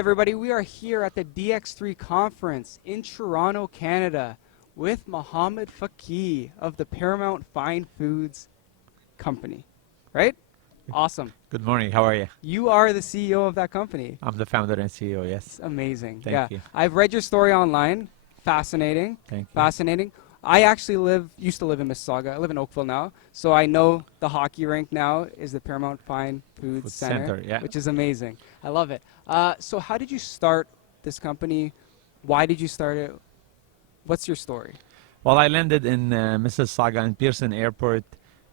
everybody, we are here at the Dx3 Conference in Toronto, Canada with Mohamad Fakih of the Paramount Fine Foods company, right? Awesome. Good morning. How are you? You are the CEO of that company. I'm the founder and CEO, yes. Amazing. Thank you. I've read your story online. Fascinating. Thank you. Fascinating. I actually used to live in Mississauga. I live in Oakville now. So I know the hockey rink now is the Paramount Fine Foods Center, yeah. which is amazing. I love it. So how did you start this company? Why did you start it? What's your story? Well, I landed in Mississauga and Pearson Airport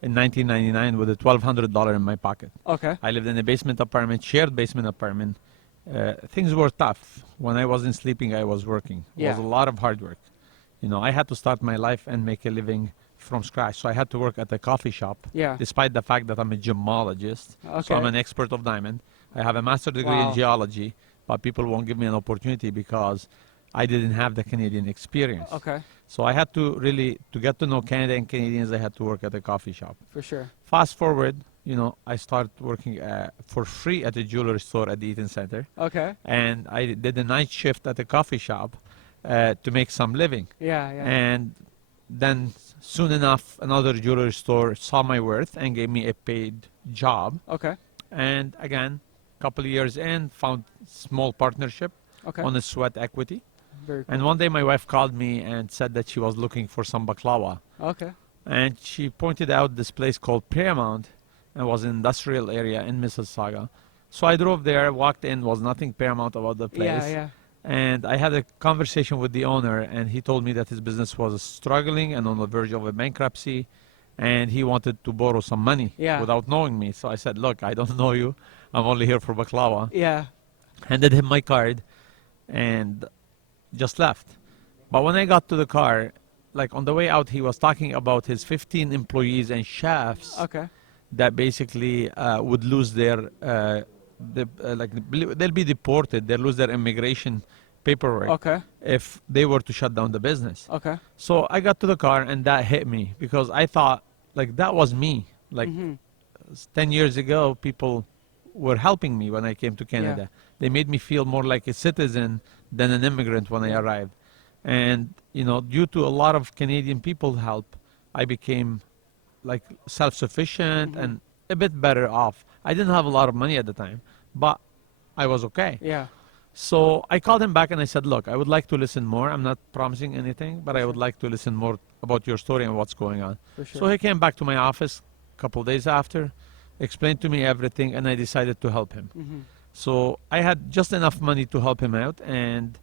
in 1999 with a $1,200 in my pocket. Okay. I lived in a basement apartment, shared basement apartment. Things were tough. When I wasn't sleeping, I was working. It was a lot of hard work. You know, I had to start my life and make a living from scratch. So I had to work at a coffee shop, despite the fact that I'm a gemologist. Okay. So I'm an expert of diamond. I have a master's degree in geology, but people won't give me an opportunity because I didn't have the Canadian experience. Okay. So I had to really, to get to know Canada and Canadians, I had to work at a coffee shop. For sure. Fast forward, you know, I started working for free at a jewelry store at the Eaton Center. Okay. And I did a night shift at a coffee shop to make some living. And then soon enough, another jewelry store saw my worth and gave me a paid job. Okay. And again, a couple of years in, found small partnership on a sweat equity. Very cool. And one day my wife called me and said that she was looking for some baklava. Okay. And she pointed out this place called Paramount, and was an industrial area in Mississauga. So I drove there, walked in, was nothing Paramount about the place. And I had a conversation with the owner, and he told me that his business was struggling and on the verge of a bankruptcy, and he wanted to borrow some money without knowing me. So I said, look, I don't know you. I'm only here for baklava. Handed him my card and just left. But when I got to the car, like on the way out, he was talking about his 15 employees and chefs that basically would lose their, they'll be deported. They'll lose their immigration paperwork if they were to shut down the business. So I got to the car and that hit me because I thought like that was me. Like 10 years ago, people were helping me when I came to Canada. They made me feel more like a citizen than an immigrant when I arrived. And, you know, due to a lot of Canadian people help, I became like self-sufficient and a bit better off. I didn't have a lot of money at the time, but I was okay. So I called him back and I said, look, I would like to listen more. I'm not promising anything, but I would like to listen more about your story and what's going on. So he came back to my office a couple of days after, explained to me everything, and I decided to help him. So I had just enough money to help him out, and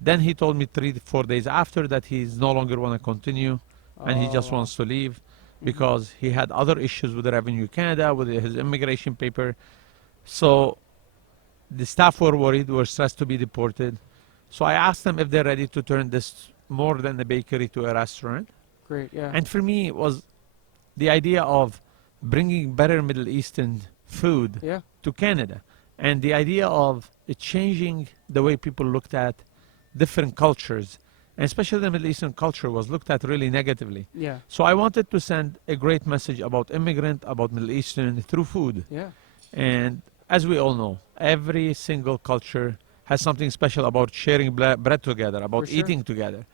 then he told me 3 to 4 days after that he's no longer want to continue, and he just wants to leave because he had other issues with the Revenue Canada, with his immigration paper. So the staff were worried, were stressed to be deported. So I asked them if they're ready to turn this more than a bakery to a restaurant. And for me, it was the idea of bringing better Middle Eastern food to Canada. And the idea of changing the way people looked at different cultures, and especially the Middle Eastern culture was looked at really negatively. So I wanted to send a great message about immigrant, about Middle Eastern through food. And as we all know, every single culture has something special about sharing bread together, about eating together.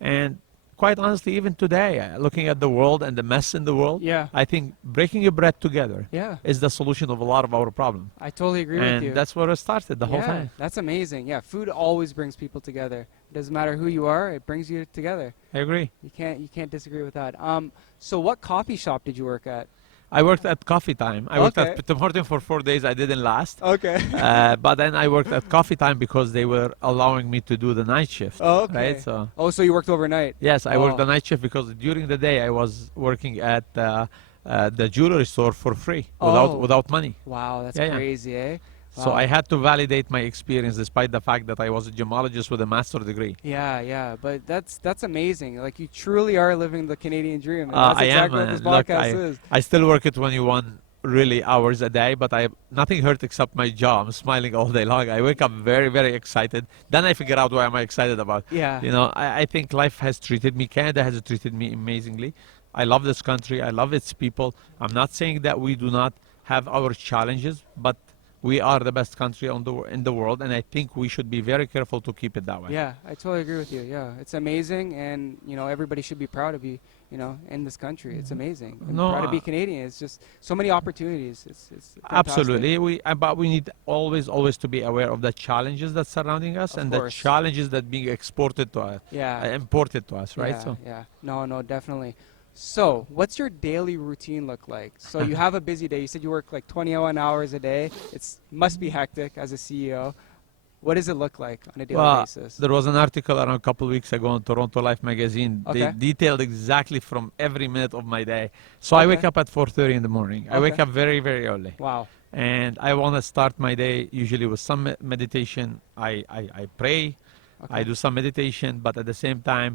And quite honestly, even today, looking at the world and the mess in the world, I think breaking your bread together is the solution of a lot of our problems. I totally agree with you. And that's where it started the whole time. That's amazing. Food always brings people together. It doesn't matter who you are, it brings you together. I agree. You can't disagree with that. So what coffee shop did you work at? I worked at Coffee Time. I worked at Tim Hortons for 4 days. I didn't last. But then I worked at Coffee Time because they were allowing me to do the night shift. Right? So. So you worked overnight? Yes, I worked the night shift because during the day I was working at the jewelry store for free without money. Wow, that's crazy, eh? So I had to validate my experience despite the fact that I was a gemologist with a master's degree. But that's amazing. Like you truly are living the Canadian dream. And that's I exactly am. What this Look, podcast is. I still work at 21 really hours a day, but nothing hurt except my jaw. I'm smiling all day long. I wake up very, very excited. Then I figure out what I'm excited about. You know, I think life has treated me, Canada has treated me amazingly. I love this country. I love its people. I'm not saying that we do not have our challenges, but we are the best country in the world, and I think we should be very careful to keep it that way. Yeah, I totally agree with you. Yeah, it's amazing, and everybody should be proud to be in this country. It's amazing. And No, proud to be Canadian. It's just so many opportunities. It's fantastic. absolutely. But we need always to be aware of the challenges that surrounding us, and the challenges that being exported to us, imported to us, right? Yeah. No, definitely. So, what's your daily routine look like? So you have a busy day. You said you work like 21 hours a day. It must be hectic as a CEO. What does it look like on a daily basis? There was an article around a couple of weeks ago in Toronto Life magazine. They detailed exactly from every minute of my day. So I wake up at 4:30 in the morning. I wake up very, very early. Wow. And I want to start my day usually with some meditation. I pray. I do some meditation, but at the same time,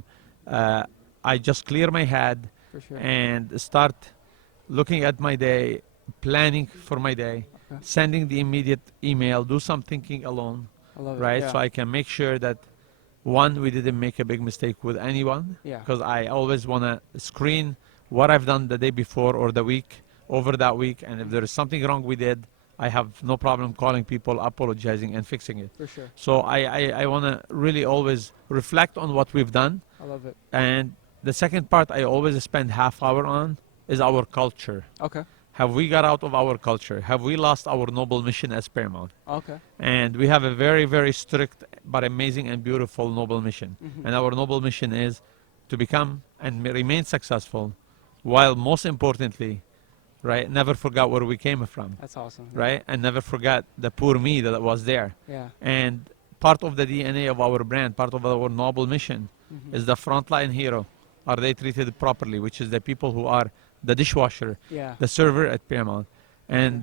I just clear my head. For sure. And start looking at my day, planning for my day, sending the immediate email, do some thinking alone, right? So I can make sure that, one, we didn't make a big mistake with anyone, because I always want to screen what I've done the day before or the week, over that week, and if there is something wrong we did, I have no problem calling people, apologizing, and fixing it. For sure. So I want to really always reflect on what we've done. I love it. And the second part I always spend half hour on is our culture. Okay. Have we got out of our culture? Have we lost our noble mission as Paramount? Okay. And we have a very, very strict but amazing and beautiful noble mission. And our noble mission is to become and remain successful, while most importantly, right, never forget where we came from. That's awesome. Right? And never forget the poor me that was there. Yeah. And part of the DNA of our brand, part of our noble mission is the frontline hero. Are they treated properly? Which is the people who are the dishwasher, the server at Paramount. And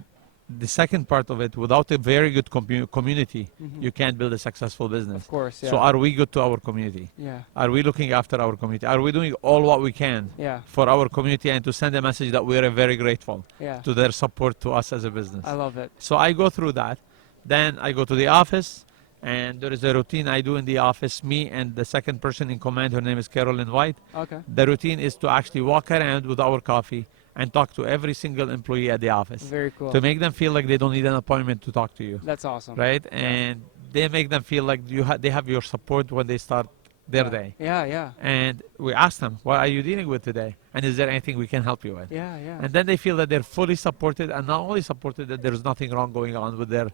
the second part of it, without a very good community, you can't build a successful business. Of course, So are we good to our community? Yeah. Are we looking after our community? Are we doing all what we can for our community and to send a message that we are very grateful to their support to us as a business? I love it. So I go through that. Then I go to the office. And there is a routine I do in the office, me and the second person in command, her name is Carolyn White. Okay. The routine is to actually walk around with our coffee and talk to every single employee at the office. Very cool. To make them feel like they don't need an appointment to talk to you. That's awesome. Right? And they make them feel like they have your support when they start their day. Yeah. And we ask them, what are you dealing with today? And is there anything we can help you with? Yeah. And then they feel that they're fully supported, and not only supported, that there's nothing wrong going on with their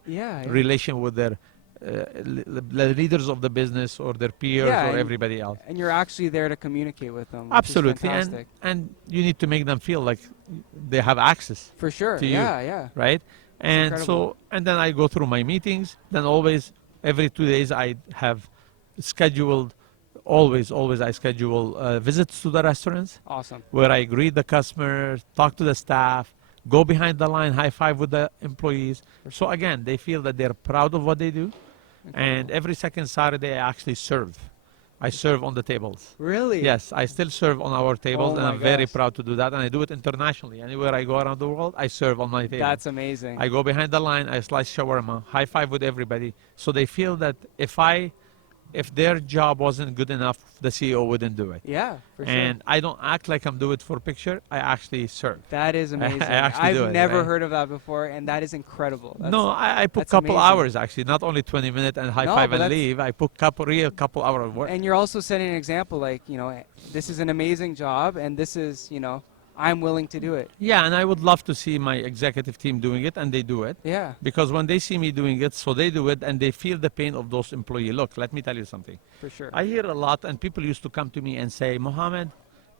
relation with their the leaders of the business or their peers or everybody else. And you're actually there to communicate with them. Absolutely. And you need to make them feel like they have access for sure to you. Yeah. Right? And so, and then I go through my meetings. Then always, every 2 days, I have scheduled, always I schedule visits to the restaurants. Awesome. Where I greet the customers, talk to the staff, go behind the line, high five with the employees. So again, they feel that they're proud of what they do. And every second Saturday, I actually serve. I serve on the tables. Really? Yes, I still serve on our tables, and I'm very proud to do that. And I do it internationally. Anywhere I go around the world, I serve on my table. That's amazing. I go behind the line, I slice shawarma, high five with everybody. So they feel that if their job wasn't good enough, the CEO wouldn't do it. Yeah, for sure. And I don't act like I'm doing it for picture. I actually serve. That is amazing. I've never heard of that before, and that is incredible. I put a couple hours, actually, not only 20 minutes and high five and leave. I put couple hours of work. And you're also setting an example, like, this is an amazing job, and this is, I'm willing to do it. Yeah, and I would love to see my executive team doing it, and they do it. Yeah. Because when they see me doing it, so they do it, and they feel the pain of those employees. Look, let me tell you something. For sure. I hear a lot, and people used to come to me and say, Mohamad,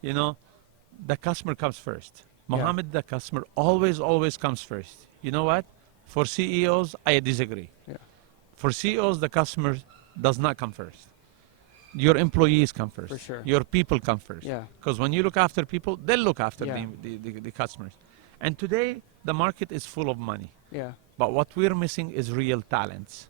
the customer comes first. Mohamad, the customer always comes first. You know what? For CEOs, I disagree. Yeah. For CEOs, the customer does not come first. Your employees come first. For sure. Your people come first. Yeah. Because when you look after people, they'll look after the customers. And today, the market is full of money. Yeah. But what we're missing is real talents.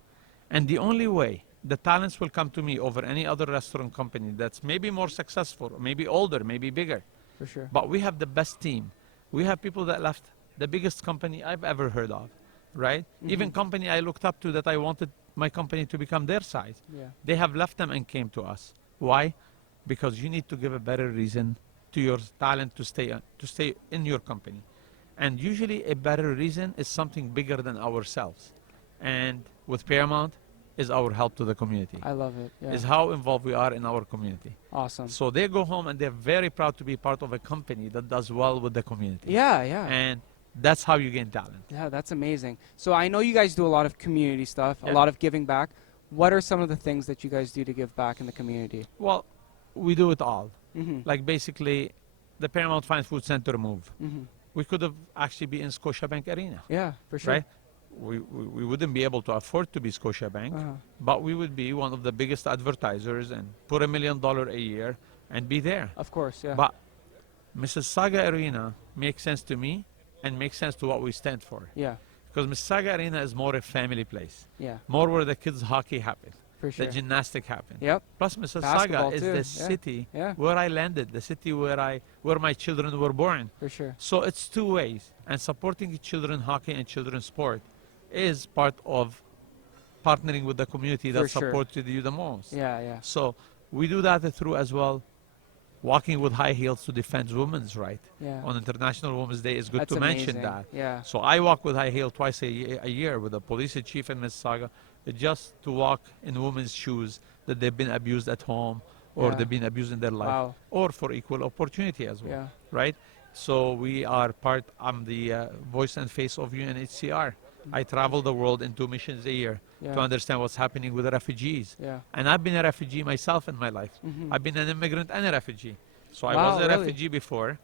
And the only way the talents will come to me over any other restaurant company that's maybe more successful, maybe older, maybe bigger. For sure. But we have the best team. We have people that left the biggest company I've ever heard of, right? Even company I looked up to that I wanted my company to become their size. Yeah. They have left them and came to us. Why? Because you need to give a better reason to your talent to stay in your company. And usually a better reason is something bigger than ourselves. And with Paramount is our help to the community. I love it. Yeah. Is how involved we are in our community. Awesome. So they go home and they're very proud to be part of a company that does well with the community. Yeah, yeah. And that's how you gain talent. Yeah, that's amazing. So I know you guys do a lot of community stuff, Yeah. a lot of giving back. What are some of the things that you guys do to give back in the community? Well, we do it all. Mm-hmm. Like basically, the Paramount Fine Foods Center move. Mm-hmm. We could have actually been in Scotiabank Arena. Yeah, for sure. Right? We wouldn't be able to afford to be Scotiabank, but we would be one of the biggest advertisers and put $1 million a year and be there. Of course, yeah. But Mississauga Arena makes sense to me and makes sense to what we stand for. Yeah, Because Mississauga Arena is more a family place, yeah, more where the kids' hockey happen, for sure. the gymnastic happen. Yep. Plus Mississauga Basketball is too, the yeah. city Yeah. where I landed, the city where my children were born. For sure. So it's two ways. And supporting children hockey and children's sport is part of partnering with the community that For sure. supported you the most. Yeah, yeah. So we do that through as well, walking with high heels to defend women's rights. Yeah. On International Women's Day, it's good That's to mention amazing. that. Yeah. So I walk with high heel twice a year with the police chief in Mississauga, just to walk in women's shoes that they've been abused at home or Yeah. they've been abused in their life, Wow. or for equal opportunity as well, Yeah. right? So we are I'm the voice and face of UNHCR. I travel the world in 2 missions a year Yeah. to understand what's happening with the refugees. Yeah. And I've been a refugee myself in my life. Mhm. I've been an immigrant and a refugee. So I Wow, was a really? refugee before,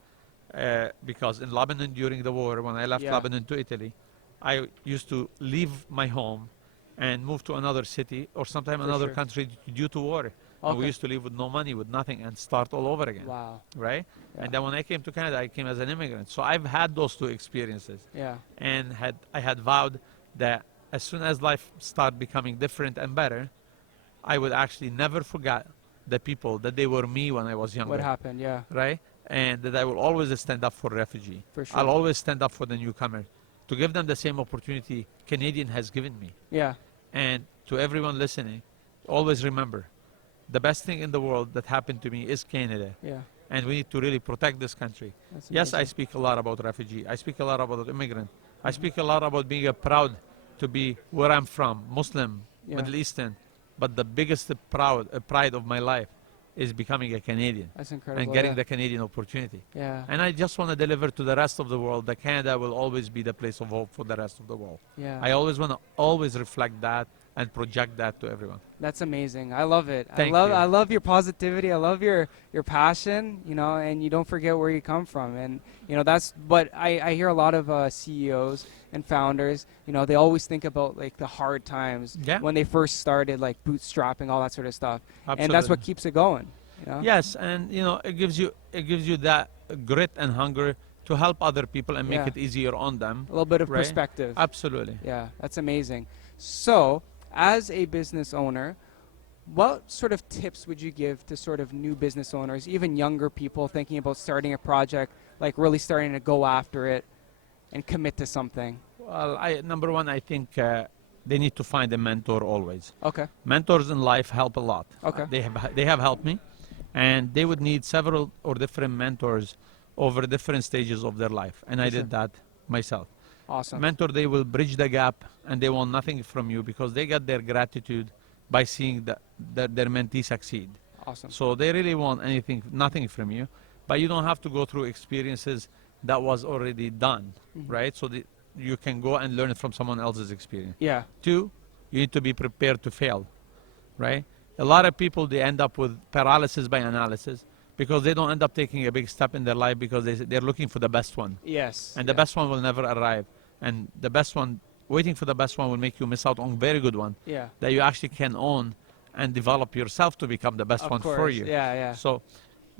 because in Lebanon during the war, when I left Yeah. Lebanon to Italy, I used to leave my home and move to another city or sometimes For another sure. country due to war. And we Okay. used to live with no money, with nothing, and start all over again. Wow. Right? Yeah. And then when I came to Canada, I came as an immigrant. So I've had those two experiences. Yeah. And I had vowed that as soon as life started becoming different and better, I would actually never forget the people that they were me when I was younger. What happened? Yeah. Right? And that I will always stand up for refugee. For sure. I'll always stand up for the newcomer to give them the same opportunity Canadian has given me. Yeah. And to everyone listening, always remember, the best thing in the world that happened to me is Canada. Yeah. And we need to really protect this country. That's Yes, I amazing. speak a lot about refugee. I speak a lot about immigrant. I speak a lot about being proud to be where I'm from, Muslim, Yeah. Middle Eastern. But the biggest pride of my life is becoming a Canadian That's incredible. and getting yeah. the Canadian opportunity. Yeah. And I just want to deliver to the rest of the world that Canada will always be the place of hope for the rest of the world. Yeah. I always want to always reflect that and project that to everyone. That's amazing. I love it. Thank I you. love your positivity. I love your passion, and you don't forget where you come from. And, that's what I hear a lot of CEOs and founders, they always think about like the hard times Yeah. when they first started, like bootstrapping, all that sort of stuff. Absolutely. And that's what keeps it going. Yes, and it gives you that grit and hunger to help other people and make Yeah. it easier on them. A little bit of Right. perspective. Absolutely. Yeah, that's amazing. So, as a business owner, what sort of tips would you give to sort of new business owners, even younger people thinking about starting a project, like really starting to go after it and commit to something? Well, number one, I think they need to find a mentor always. Okay. Mentors in life help a lot. Okay. They have helped me, and they would need several or different mentors over different stages of their life, and I Sure. did that myself. Awesome. Mentor, they will bridge the gap, and they want nothing from you because they get their gratitude by seeing their mentee succeed. Awesome. So they really want nothing from you, but you don't have to go through experiences that was already done, Mhm. right? So you can go and learn from someone else's experience. Yeah. Two, you need to be prepared to fail, right? A lot of people, they end up with paralysis by analysis because they don't end up taking a big step in their life because they're looking for the best one. Yes. And the best one will never arrive. And the best one, waiting for the best one will make you miss out on very good one Yeah. that you actually can own and develop yourself to become the best Of one course. for you. Yeah, yeah. So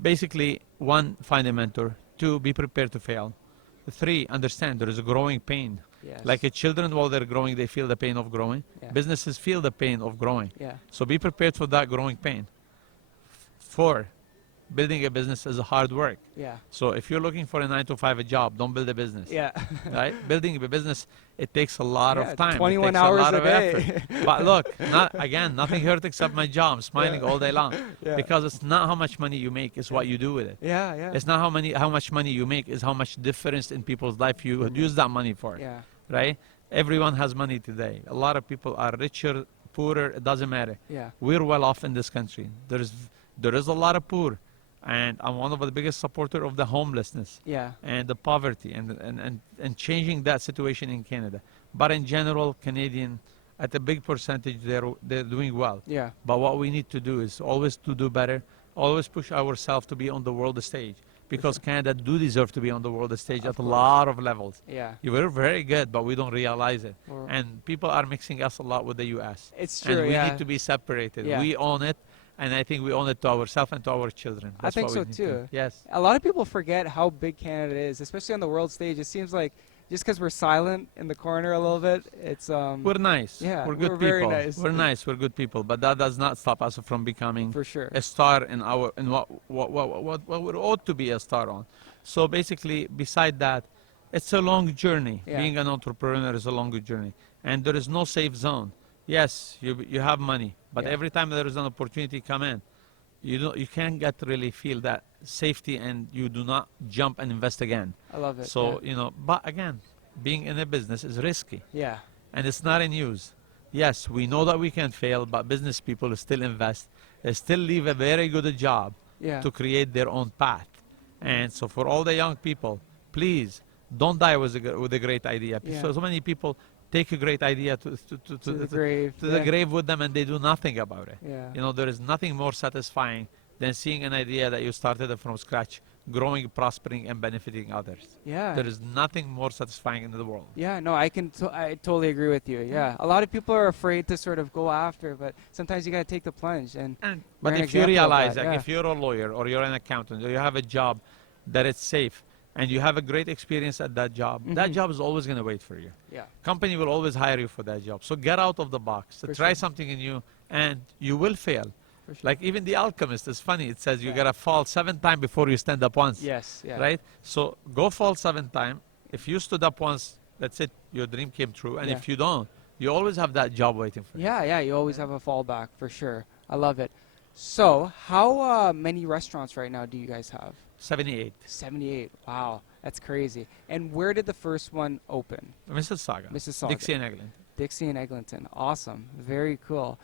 basically, one, find a mentor. Two, be prepared to fail. Three, understand there is a growing pain. Yes. Like children, while they're growing, they feel the pain of growing. Yeah. Businesses feel the pain of growing. Yeah. So be prepared for that growing pain. Four, building a business is hard work. Yeah. So if you're looking for a 9-to-5 job, don't build a business. Yeah. Right? Building a business, it takes a lot Yeah, of time. 21 it takes hours a lot a of day. effort. But look, nothing hurts except my job. I'm smiling all day long. Yeah. Because it's not how much money you make, it's what you do with it. Yeah, yeah. It's not how much money you make, is how much difference in people's life you use that money for. Yeah. Right? Everyone has money today. A lot of people are richer, poorer, it doesn't matter. Yeah. We're well off in this country. There is a lot of poor, and I'm one of the biggest supporter of the homelessness. Yeah. And the poverty and changing that situation in Canada. But in general, Canadian, at a big percentage, they're doing well. Yeah. But what we need to do is always to do better, always push ourselves to be on the world stage, because Canada do deserve to be on the world stage at a lot of levels. Yeah. You were very good, but we don't realize it. And people are mixing us a lot with the U.S. It's true, And we yeah. need to be separated. Yeah. We own it, and I think we own it to ourselves and to our children. That's I think what so we need too. to. Yes. A lot of people forget how big Canada is, especially on the world stage. It seems like just because we're silent in the corner a little bit, it's we're nice. Yeah, we're good we're people. very nice. We're nice. We're good people. But that does not stop us from becoming for sure. a star in what we ought to be a star on. So basically, beside that, it's a long journey. Yeah. Being an entrepreneur is a long journey, and there is no safe zone. Yes, you have money, but Yeah. every time there is an opportunity come in, you can't get really feel that safety, and you do not jump and invest again. I love it. So but again, being in a business is risky. Yeah. And it's not in use. Yes, we know that we can fail, but business people still invest, still leave a very good job Yeah. to create their own path. And so for all the young people, please don't die with a great idea. Yeah. So many people take a great idea to the grave. the grave with them, and they do nothing about it. Yeah. There is nothing more satisfying than seeing an idea that you started from scratch, growing, prospering, and benefiting others. Yeah. There is nothing more satisfying in the world. Yeah, no, I totally agree with you. Yeah, a lot of people are afraid to sort of go after, but sometimes you got to take the plunge. But an if you example of realize that, that, yeah. if you're a lawyer or you're an accountant or you have a job that it's safe and you have a great experience at that job, that job is always going to wait for you. Yeah. Company will always hire you for that job. So get out of the box, For try sure. something new, and you will fail. For sure. Like even The Alchemist is funny. It says you Yeah. got to fall 7 times before you stand up once. Yes. Yeah. Right? So go fall 7 times. If you stood up once, that's it. Your dream came true. And Yeah. if you don't, you always have that job waiting for you. Yeah, yeah. You always have a fallback for sure. I love it. So, how many restaurants right now do you guys have? 78. 78. Wow, that's crazy. And where did the first one open? Mississauga. Mississauga. Dixie and Eglinton. Dixie and Eglinton. Awesome. Very cool.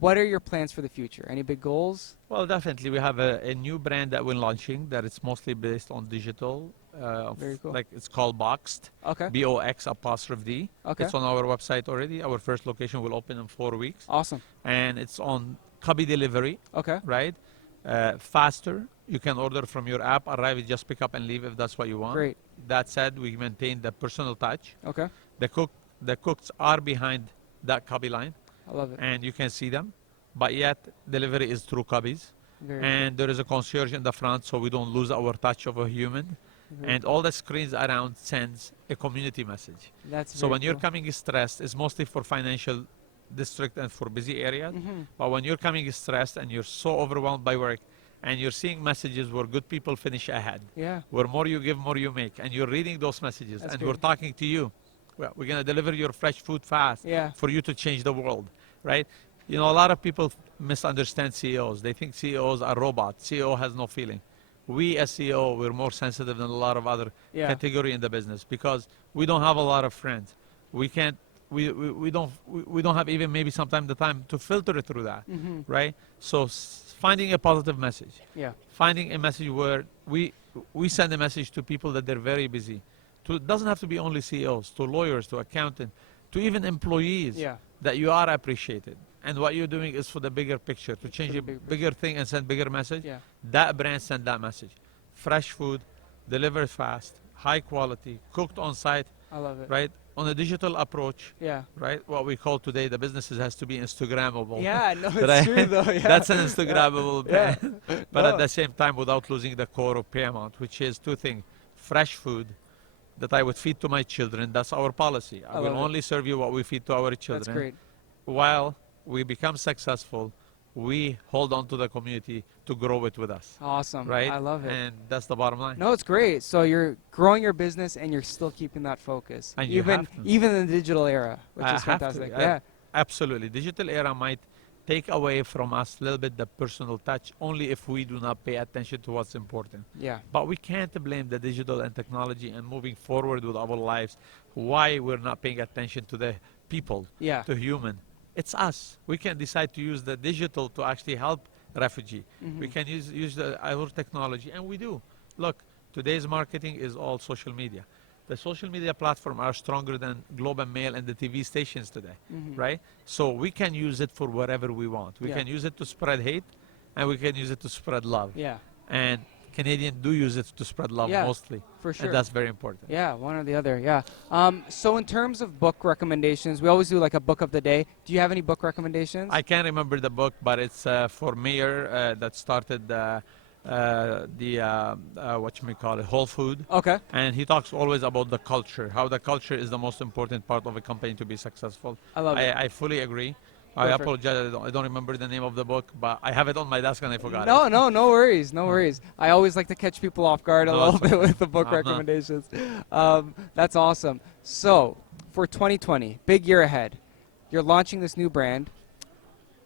What are your plans for the future? Any big goals? Well, definitely. We have a new brand that we're launching that it's mostly based on digital. Very cool. Like it's called Boxed. Okay. BOX''D. Okay. It's on our website already. Our first location will open in 4 weeks. Awesome. And it's on cubby delivery, Okay. right? Faster. You can order from your app, arrive, you just pick up and leave if that's what you want. Great. That said, we maintain the personal touch. Okay. The cooks are behind that cubby line, I love it. and you can see them. But yet, delivery is through cubbies. Very And there is a concierge in the front, so we don't lose our touch of a human. cool. Very And cool. all the screens around sends a community message. That's So very when you're cool. coming stressed, it's mostly for financial district and for busy areas. Mhm. But when you're coming stressed and you're so overwhelmed by work, and you're seeing messages where good people finish ahead, Yeah. where more you give, more you make, and you're reading those messages, That's and great. we're talking to you. Well, we're going to deliver your fresh food fast Yeah. for you to change the world, right? A lot of people misunderstand CEOs. They think CEOs are robots. CEO has no feeling. We as CEO, we're more sensitive than a lot of other Yeah. category in the business because we don't have a lot of friends. We can't, we don't have even maybe sometimes the time to filter it through that, Mhm. right? So finding a positive message, Yeah. finding a message where we send a message to people that they're very busy. It doesn't have to be only CEOs, to lawyers, to accountants, to even employees, Yeah. that you are appreciated. And what you're doing is for the bigger picture, to change the a big bigger thing and send bigger message. Yeah. That brand send that message. Fresh food, delivered fast, high quality, cooked on site, I love it. right? On a digital approach, Yeah. right? What we call today, the businesses has to be Instagrammable. Yeah. No, it's Right? true though. Yeah. That's an Instagrammable Yeah. brand. But No. at the same time, without losing the core of Paramount, which is two things. Fresh food that I would feed to my children. That's our policy. I will love it. only serve you what we feed to our That's children. great. While we become successful, we hold on to the community to grow it with us. Awesome. Right? I love it. And that's the bottom line. No, it's great. So you're growing your business and you're still keeping that focus, And you even have to. even in the digital era, which I is have to. fantastic. I- Yeah. Absolutely. Digital era might take away from us a little bit the personal touch only if we do not pay attention to what's important. Yeah. But we can't blame the digital and technology and moving forward with our lives why we're not paying attention to the people, to human. It's us. We can decide to use the digital to actually help refugee. We can use our technology, and we do. Look, today's marketing is all social media. The social media platforms are stronger than Globe and Mail and the TV stations today, right? So we can use it for whatever we want. We can use it to spread hate, and we can use it to spread love. Yeah. And Canadians do use it to spread love mostly. For sure. And that's very important. Yeah, one or the other, yeah. So in terms of book recommendations, we always do like a book of the day. Do you have any book recommendations? I can't remember the book, but it's for mayor that started Whole Food. Okay. And he talks always about the culture, how the culture is the most important part of a company to be successful. I love it. I fully agree. Perfect. I apologize, I don't remember the name of the book, but I have it on my desk and I forgot it. No worries, no worries. I always like to catch people off guard a little bit with the book I'm recommendations. That's awesome. So, for 2020, big year ahead. You're launching this new brand.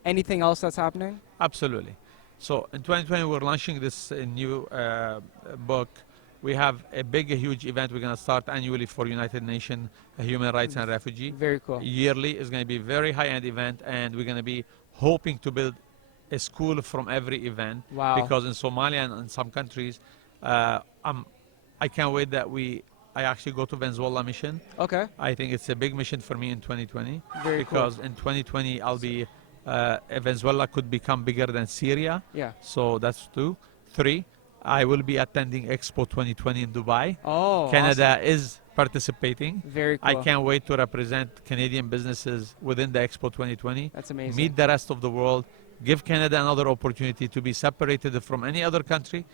Anything else that's happening? Absolutely. So in 2020, we're launching this new book. We have a huge event we're going to start annually for United Nations Human Rights and Refugee. Very cool. Yearly is going to be a very high-end event, and we're going to be hoping to build a school from every event. Wow. Because in Somalia and in some countries, I can't wait that I actually go to Venezuela mission. Okay. I think it's a big mission for me in 2020. Very because cool. in 2020, I'll be Venezuela could become bigger than Syria. Yeah. So that's 2. 3, I will be attending Expo 2020 in Dubai. Oh, Canada awesome. is participating. Very cool. I can't wait to represent Canadian businesses within the Expo 2020. That's amazing. Meet the rest of the world. Give Canada another opportunity to be separated from any other country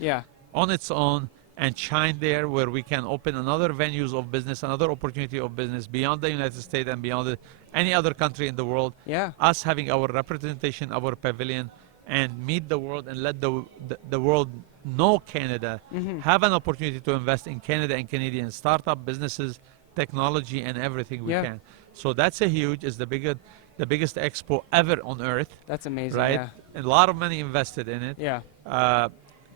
on its own and shine there, where we can open another venues of business, another opportunity of business beyond the United States and beyond any other country in the world. Yeah. Us having our representation, our pavilion, and meet the world and let the world know Canada, have an opportunity to invest in Canada and Canadian startup businesses, technology, and everything we can. So that's is the biggest expo ever on earth. That's amazing. Right? Yeah. And a lot of money invested in it. Yeah.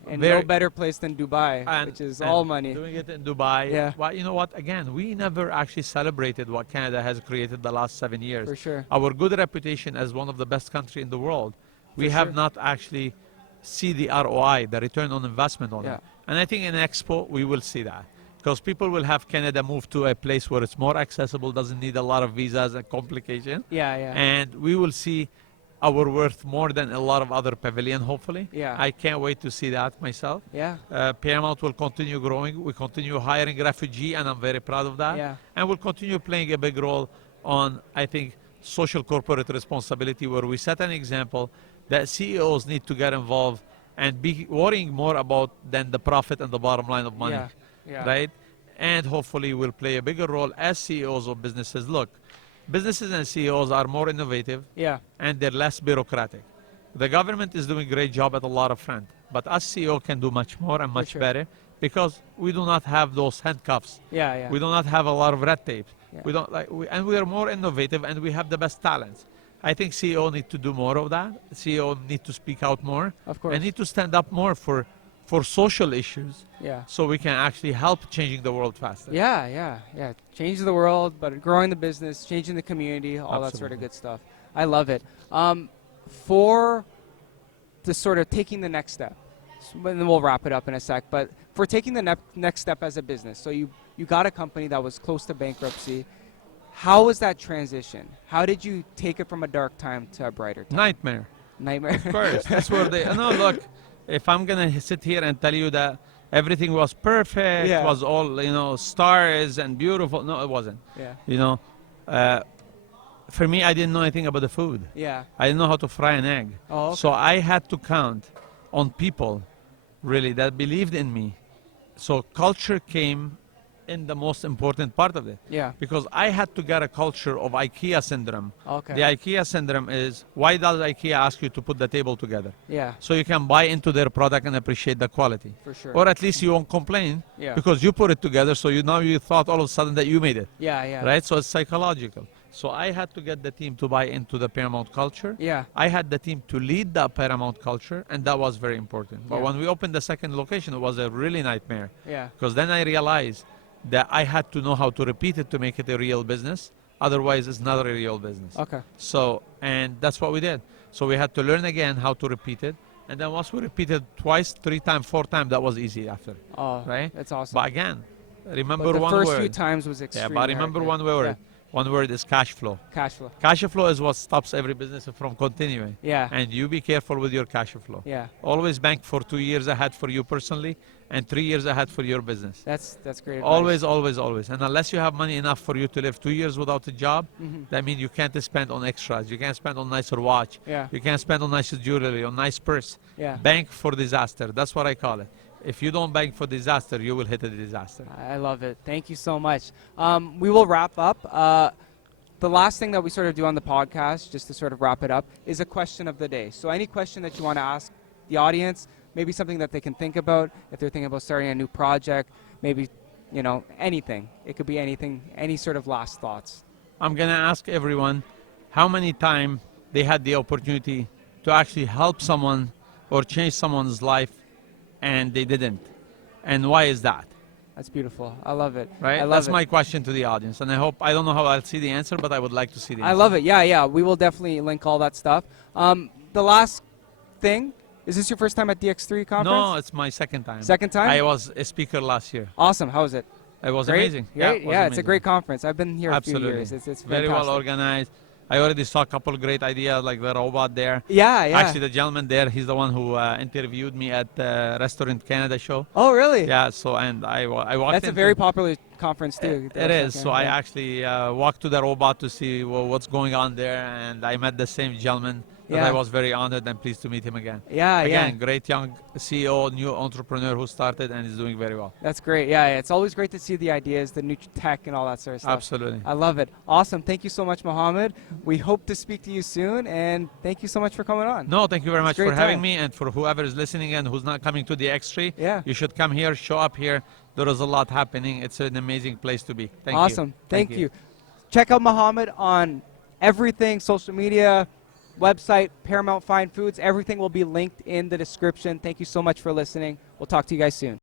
And no better place than Dubai, which is all money. Doing it in Dubai. Yeah. Well, you know what? Again, we never actually celebrated what Canada has created the last 7 years. For sure. Our good reputation as one of the best countries in the world. We have not actually see the ROI, the return on investment on it. And I think in Expo, we will see that. Because people will have Canada move to a place where it's more accessible, doesn't need a lot of visas and complications. And we will see our worth more than a lot of other pavilion, hopefully. I can't wait to see that myself. Paramount will continue growing. We continue hiring refugee, and I'm very proud of that. And we'll continue playing a big role on, I think, social corporate responsibility, where we set an example that CEOs need to get involved and be worrying more about than the profit and the bottom line of money. Right? And hopefully we'll play a bigger role as CEOs of businesses. Look, businesses and CEOs are more innovative and they're less bureaucratic. The government is doing a great job at a lot of front, but us CEO can do much more and much better because we do not have those handcuffs. We do not have a lot of red tape. We don't and we are more innovative and we have the best talents. I think CEO need to do more of that. CEO need to speak out more. Of course. And need to stand up more for social issues. So we can actually help changing the world faster. Change the world, but growing the business, changing the community, all that sort of good stuff. I love it. For the sort of taking the next step, and then we'll wrap it up in a sec, but for taking the next step as a business, so you got a company that was close to bankruptcy. How was that transition? How did you take it from a dark time to a brighter time? Nightmare. Of course. That's where no, look, if I'm going to sit here and tell you that everything was perfect, was all, stars and beautiful. No, it wasn't. For me, I didn't know anything about the food. I didn't know how to fry an egg. So I had to count on people, really, that believed in me. So culture came in the most important part of it. Because I had to get a culture of Ikea Syndrome. The Ikea Syndrome is, why does Ikea ask you to put the table together? So you can buy into their product and appreciate the quality. For sure. Or at least you won't complain because you put it together, so you thought all of a sudden that you made it. Right? So it's psychological. So I had to get the team to buy into the Paramount culture. Yeah. I had the team to lead the Paramount culture, and that was very important. But when we opened the second location, it was a really nightmare. Yeah. Because then I realized that I had to know how to repeat it to make it a real business. Otherwise, it's not a real business. Okay. So, and that's what we did. So we had to learn again how to repeat it. And then once we repeated twice, 3 times, 4 times, that was easy after. Oh, right? That's awesome. But again, remember the one word. first few times was extreme. Yeah, but remember one word. Yeah. One word is cash flow. Cash flow. Cash flow is what stops every business from continuing. Yeah. And you be careful with your cash flow. Yeah. Always bank for 2 years ahead for you personally and 3 years ahead for your business. That's great advice. Always, always, always. And unless you have money enough for you to live 2 years without a job, that means you can't spend on extras. You can't spend on nicer watch. Yeah. You can't spend on nicer jewelry, on nice purse. Yeah. Bank for disaster. That's what I call it. If you don't bank for disaster, you will hit a disaster. I love it. Thank you so much. We will wrap up. The last thing that we sort of do on the podcast, just to sort of wrap it up, is a question of the day. So any question that you want to ask the audience, maybe something that they can think about if they're thinking about starting a new project, maybe, you know, anything. It could be anything, any sort of last thoughts. I'm going to ask everyone how many times they had the opportunity to actually help someone or change someone's life and they didn't. And why is that? That's beautiful. I love it. Right? That's my question to the audience. And I don't know how I'll see the answer, but I would like to see the answer. I love it. Yeah, yeah. We will definitely link all that stuff. The last thing, is this your first time at Dx3 Conference? No, it's my second time. Second time? I was a speaker last year. Awesome. How was it? It was great? amazing. Great? Yeah, it's amazing. a great conference. I've been here Absolutely. a few years. It's fantastic. Very well organized. I already saw a couple of great ideas like the robot there. Yeah, yeah. Actually, the gentleman there, he's the one who interviewed me at the Restaurant Canada show. Oh, really? Yeah, so, and I walked That's a very popular conference, too. It is. So I actually walked to the robot to see what's going on there, and I met the same gentleman. That I was very honored and pleased to meet him again. Yeah, again, great young CEO, new entrepreneur who started and is doing very well. That's great. Yeah, it's always great to see the ideas, the new tech and all that sort of stuff. Absolutely. I love it. Awesome. Thank you so much, Mohamad. We hope to speak to you soon, and thank you so much for coming on. No, thank you very much for having me, and for whoever is listening and who's not coming to the Dx3, you should come here, show up here. There is a lot happening. It's an amazing place to be. Thank you. Awesome. Thank you. Check out Mohamad on everything, social media, website, Paramount Fine Foods. Everything will be linked in the description. Thank you so much for listening. We'll talk to you guys soon.